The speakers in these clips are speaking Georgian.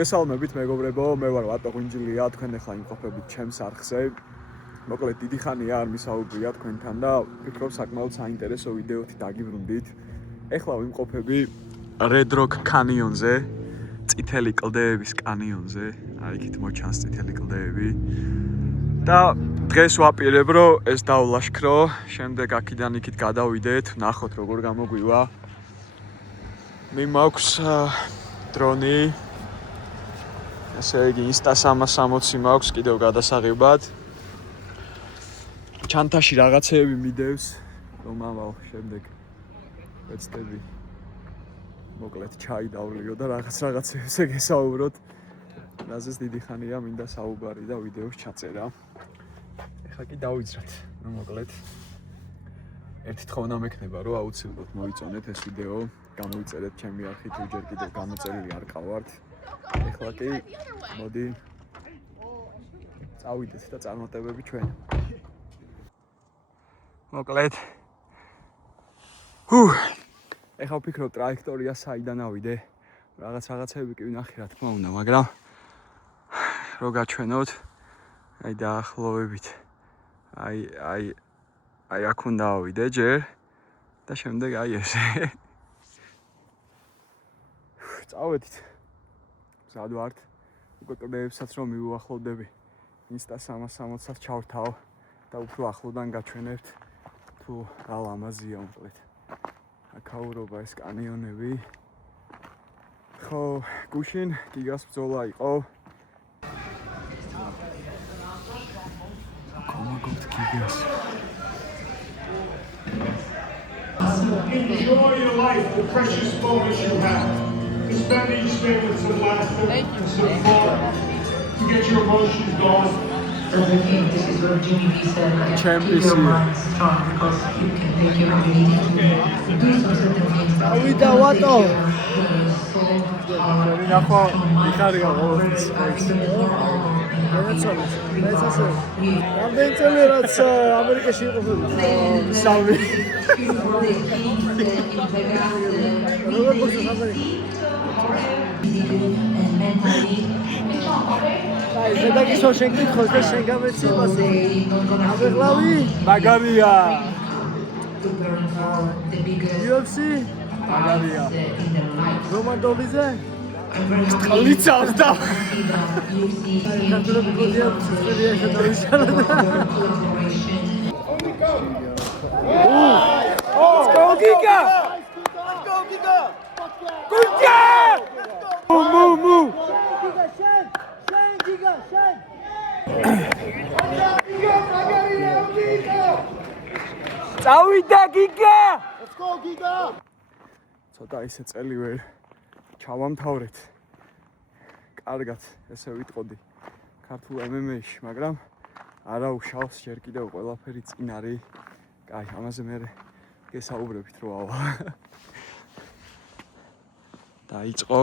მოგესალმებით მეგობრებო, მე ვარ ვატო ღვინჯილია, თქვენ ახლა იმყოფებით ჩემს არხზე. მოკლედ დიდი ხანია არ მისაუბრია თქვენთან და ვფიქრობ საკმაოდ საინტერესო ვიდეოთი დაგიბრუნდით. ეხლა ვიმყოფები Red Rock კანიონზე, წითელი კლდეების კანიონზე. აი იქით მოჩანს წითელი კლდეები. და დღეს ვაპირებ რომ ეს დავლაშქრო, შემდეგ აქედან იქით გადავიდეთ, ნახოთ როგორ გამოგვივა. მე მაქვს დრონი. ესე იგი Insta360 მაქვს კიდევ გადასაღებად. ჩანთაში რაღაცეები მიდევს, რომ ამავ შემდეგ ეცდები. მოკლედ ჩაი დავლიო და რაღაცებზე გესაუბროთ. რაზეც დიდი ხანია მინდა საუბარი და ვიდეოს ჩაწერა. ეხლა კი დავიძრათ, რომ მოკლედ ერთი თხოვნა მექნება, რომ აუცილებლად მოიწონეთ ეს ვიდეო, გამოვიწერეთ ჩემი არხი თუ ჯერ კიდევ გამოწერილი არ ყავართ. ეხლა კი მოდი წავიდეთ და წარმატებები ჩვენ. მოკლედ. ეხლა ვფიქრობ ტრაექტორია საიდან ავიდე. რაღაცეები კი ვნახე რა თქმა უნდა, მაგრამ რო გაჩვენოთ, აი დაახლოებით. აი აქ უნდა ავიდე ჯერ და შემდეგ აი ესე. წავედით. სად ვართ? უკვე კლდეებსაც რომ მივუახლოვდები. Insta360-ს ჩავრთავ და უფრო ახლოდან გაჩვენებთ თუ რა ლამაზია მოკლედ. აქაურობა ეს კანიონები. ხო, გუშინ გიგას ბრძოლა იყო. კომაგოთ გიგას. Enjoy your life, the precious moments you have. Spend each day with some laughter and some fun to get your emotions going. This is where Jimmy V said, keep your mind strong because you can take your ability to do some certain things. ზედაგის შენ გითხოს და შენ გამეცი მასე. აბეღლავი? მაგარია. UFC? მაგარია. რომანდოლიზე? ყლიცავს და. კანტონები გოდია ცხრია შედავიშალა და. Let's go Giga! Let's go Giga! Giga! Move! წავიდა გიგა! Let's go Giga! ცოტა ისე წელი ვერ ჩავამთავრეთ. კარგად, ესე ვიტყოდი ქართულ MMA-ში, მაგრამ არა უშავს ჯერ კიდევ ყველაფერი წინ არის. კაი, ამაზე მე გესაუბრებით რო ავა. დაიწყო.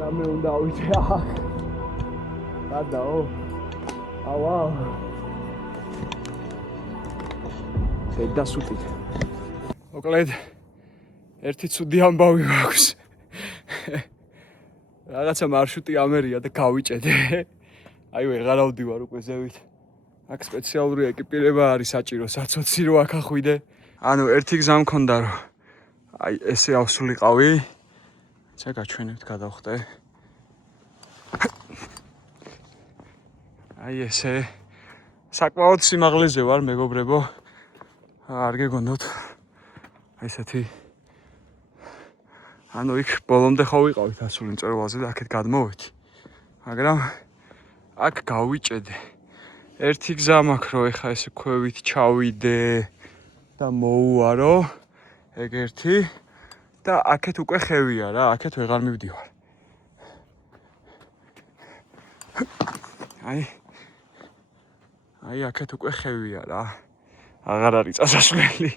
Rame უნდა ავიდე აქ. გადაო. ავა. შედასუტით. მოკლედ ერთი ცუდი ამბავი მაქვს. რაღაცა მარშრუტი ამერია და გავიჭედე. აი ვეღარ ავდივარ უკვე ზევით. აქ სპეციალური ეკიპირება არის საჭირო, საცოცი რო აქ ახვიდე. ანუ ერთი გზა მქონდა რომ აი ესე ავსულიყავი. ცა გაჩვენებთ გადავხტე. აი ესე საკმაოდ სიმაღლეზე ვარ მეგობრებო. არ გეგონოთ. აი ესეთი ანუ იქ ბოლომდე ხო ვიყავით ასული მწვერვალზე და აქეთ გადმოვედი. მაგრამ აქ გავიჭედე. ერთი გზა მაქვს რომ ეხა ესე ქვევით ჩავიდე და მოუარო. ეგ ერთი და აქეთ უკვე ხევია რა, აქეთ ვეღარ მივდივარ. აი აქეთ უკვე ხევია რა. აღარ არის წასასვლელი.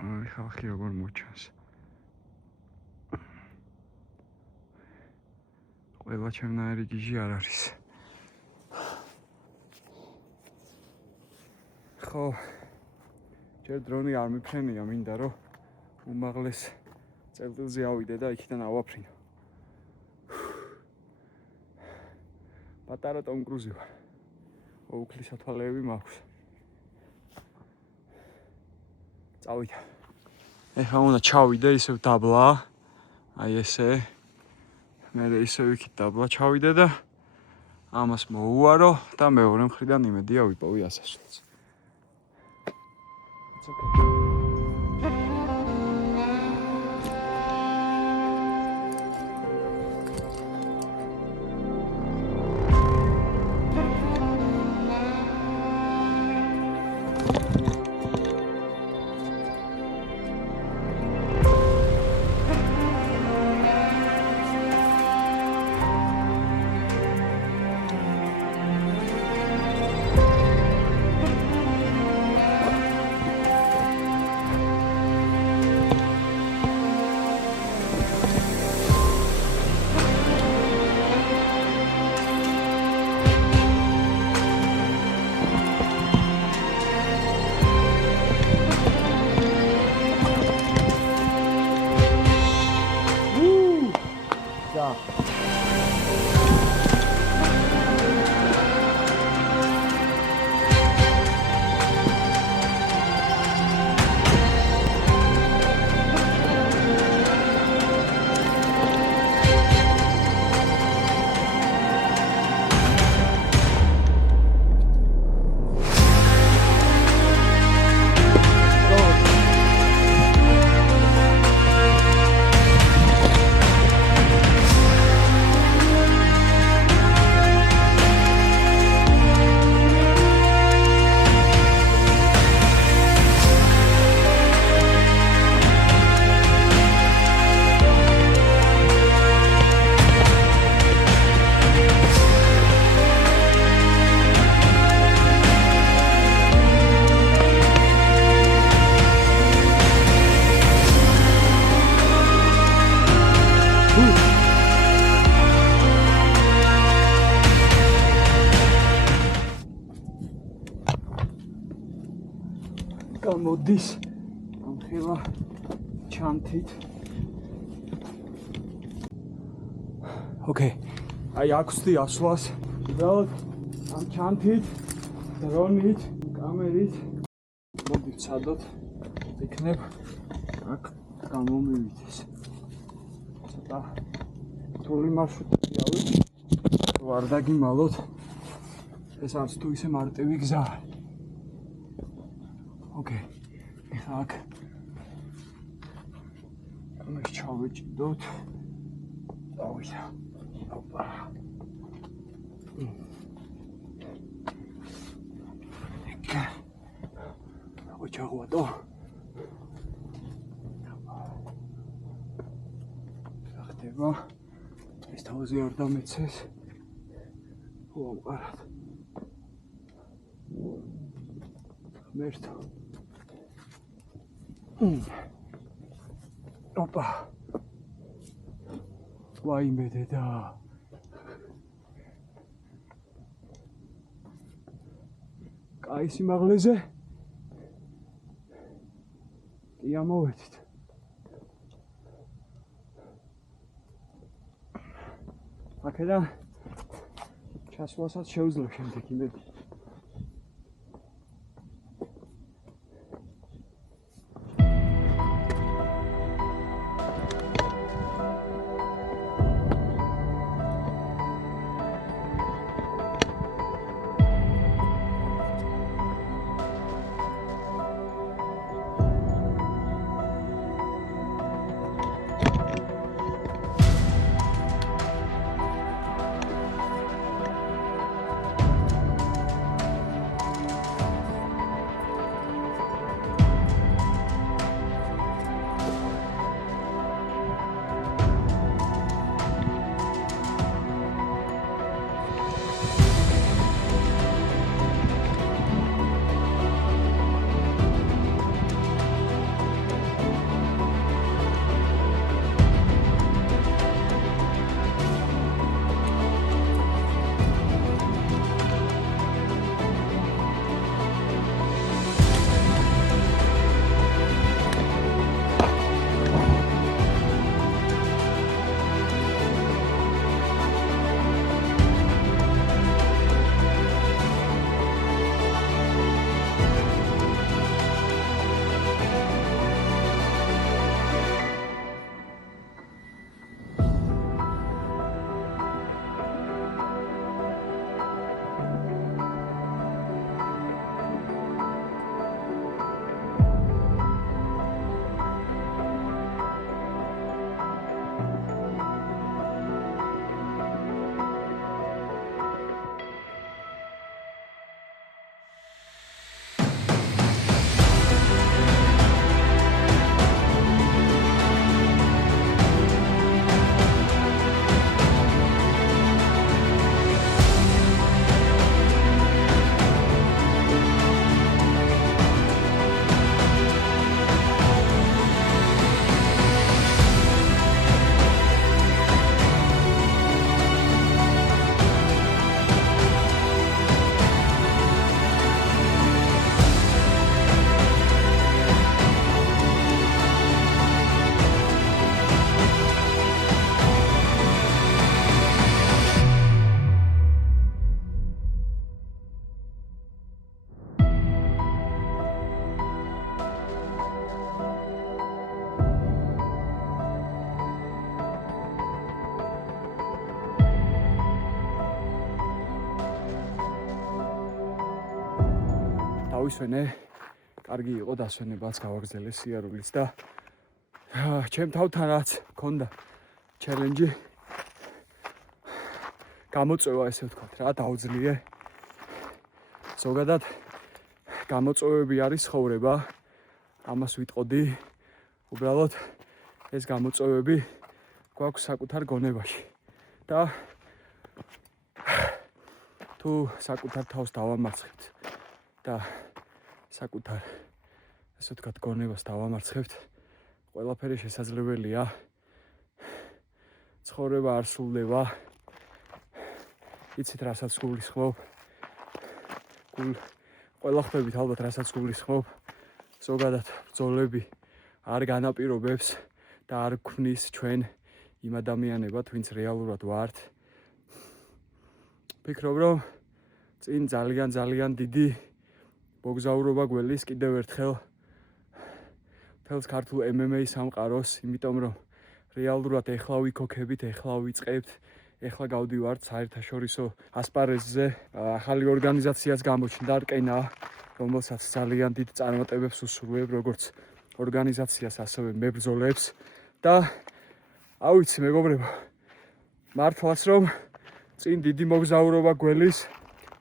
აი ხალხი როგორ მოჩანს. ყველა ჩემნაირი გიჟი არ არის. ხო ჯერ დრონი არ მიფრენია, მინდა რომ უმაღლეს წერტილზე ავიდე და იქიდან ავაფრინო. პატარა ტომ კრუზი ვარ. ოუქლის ათვალეები მაქვს. წავიდა. ეხლა უნდა ჩავიდე ისევ დაბლა. აი ესე. მე ისევ იქით დაბლა ჩავიდე და ამას მოუარო და მეორე მხრიდან იმედია ვიპოვი ასასვლელს. It's okay. გამოდის ამხელა ჩანთით. ოკეი. აი აქვსდი ასვლას. უბრალოდ ამ ჩანთით, დრონით, კამერით მოდით სადოთ იქნებ აქ გამომივიდეს. ცოტა რთული მარშრუტია ვარ დაგიმალოთ. ეს არც თუ ისე მარტივი გზა. ოკეი. ეხლა აქ ამას ჩავეჭიდოთ. დავიდა. ოპა. ეკა. ოჩაღვადო. ხდება. ეს თავზე არ დამეცეს. ვამყარად. მერტო. ოპა. ვაიმე დედა. კაი სიმაღლეზე. კი ამოვედით. აქედან ჩასვლასაც შეუძლებ შემდეგ იმედი. დავისვენე, კარგი იყო დასვენებაც გავაგრძელე სიარულიც და ჩემ თავთან რაც მქონდა ჩელენჯი გამოწვევა ესე ვთქვათ რა დაუძლიე. ზოგადად გამოწვევები არის ცხოვრება, ამას ვიტყოდი. უბრალოდ ეს გამოწვევები გვაქვს საკუთარ გონებაში და თუ საკუთარ თავს დავამარცხებთ და საკუთარ ესე ვთქვათ გონებას დავამარცხებთ, ყველაფერი შესაძლებელია. ცხოვრება არ სრულდება. იცით რასაც გულისხმობ? ყველა ხმებით ალბათ რასაც გულისხმობ. ზოგადად ბრძოლები არ განაპირობებს და არ ქმნის ჩვენ იმ ადამიანებად, ვინც რეალურად ვართ. ვფიქრობ, რომ წინ ძალიან დიდი მოგზაურობა გველის კიდევ ერთხელ მთელს ქართულ MMA სამყაროს, იმიტომ რომ რეალურად ეხლა ვიქოქებით, ეხლა ვიწყებთ, ეხლა გავდივართ საერთაშორისო ასპარეზზე. ახალი ორგანიზაციაც გამოჩნდა რკენა, რომელსაც ძალიან დიდ წარმატებებს უსურვებ, როგორც ორგანიზაციას, ასევე მებრძოლებს და ავიცი მეგობრებო, მართლაც რომ წინ დიდი მოგზაურობა გველის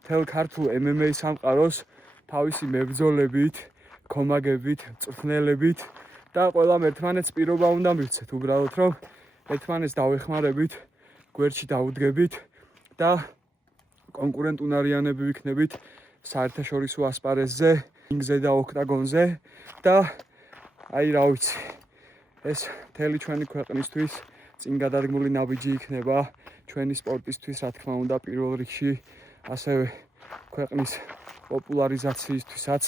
მთელ ქართულ MMA სამყაროს თავისი მებრძოლებით, კომაგებით, მწვრთნელებით და ყველამ ერთმანეთს პირობა უნდა მივცეთ, უბრალოდ რომ ერთმანეთს დავეხმარებით, გვერდში დავუდგებით და კონკურენტუნარიანები ვიქნებით საერთაშორისო ასპარეზზე, რინგზე და ოქტაგონზე და აი რა ვიცი, ეს მთელი ჩვენი ქვეყნისთვის წინ გადადგმული ნაბიჯი იქნება ჩვენი სპორტისთვის, რა თქმა უნდა, პირველ რიგში, ასევე ქვეყნის პოპულარიზაციისთვისაც,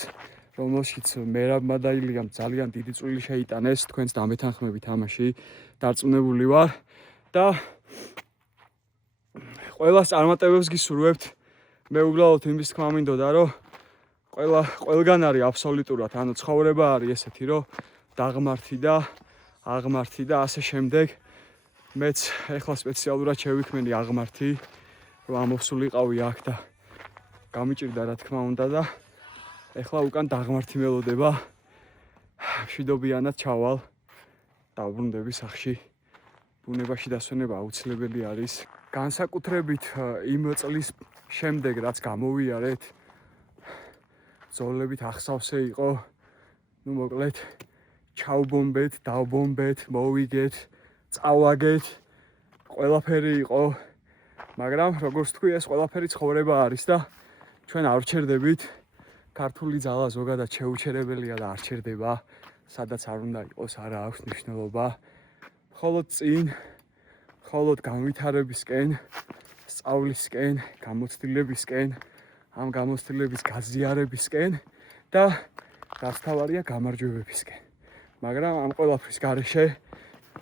რომელშიც მერაბ მადაილიამ ძალიან დიდი წვლილი შეიტანეს, თქვენს დამეთანხმებით ამაში დარწმუნებული ვარ და ყველას წარმატებებს გისურვებთ. მე უბრალოდ იმის თქმა მინდოდა, რომ ყველგან არის აბსოლუტურად, ანუ ცხოვრება არის ესეთი, რომ დაღმართი და აღმართი და ასე შემდეგ. მეც ეხლა სპეციალურად შევიქმნი აღმართი, რომ ამოვსულიყავი აქ და გამიჭირდა რა თქმა უნდა და ეხლა უკან დაღმართი მელოდება. მშვიდობიანად ჩავალ დაბრუნდები სახლში. ბუნებაში დასვენება აუცილებელი არის. განსაკუთრებით იმ წლის შემდეგ, რაც გამოვიარეთ, ბრძოლებით ახსავსე იყო. ნუ მოკლედ ჩავბომბეთ, დავბომბეთ, მოვიგეთ, წავაგეთ. ყველაფერი იყო, მაგრამ როგორც თქვი, ეს ყველაფერი ცხოვრება არის და ჩვენ არ ვჩერდებით. ქართული ძალა ზოგადად შეუჩერებელია და არ ჩერდება. სადაც არ უნდა იყოს, არა აქვს მნიშვნელობა. მხოლოდ წინ, მხოლოდ განვითარებისკენ, სწავლისკენ, გამოცდილებისკენ, ამ გამოცდილების გაზიარებისკენ და რაც თავარია გამარჯვებებისკენ. მაგრამ ამ ყველაფრის გარეშე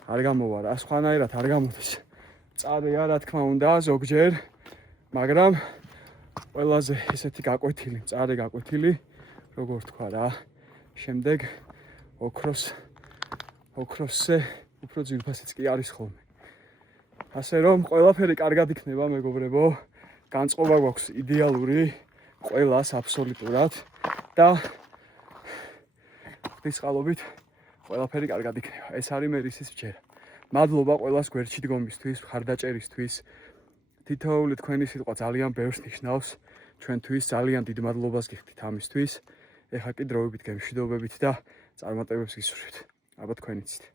არ გამოვა რა, სხვანაირად არ გამოდის. წარია რა თქმა უნდა ზოგჯერ, მაგრამ ყველაზე ესეთი გაკვეთილი, მწარე გაკვეთილი, როგორ თქვა რა, შემდეგ ოქროსზე უფრო ძვირფასიც კი არის ხოლმე. ასე რომ ყველაფერი კარგად იქნება მეგობრებო, განწყობა გვაქვს იდეალური, ყველას აბსოლუტურად და ღვთის წყალობით ყველაფერი კარგად იქნება. ეს არის მე რისის ვჯერა. მადლობა ყველას გვერდში დგომისთვის, მხარდაჭერისთვის. თითოეული თქვენი სიტყვა ძალიან ბევრს ნიშნავს. ჩვენთვის ძალიან დიდ მადლობას გიხდით ამისთვის. ეხლა კი დროებით გემშვიდობებით და წარმატებებს გისურვებთ. აბა თქვენ იცით.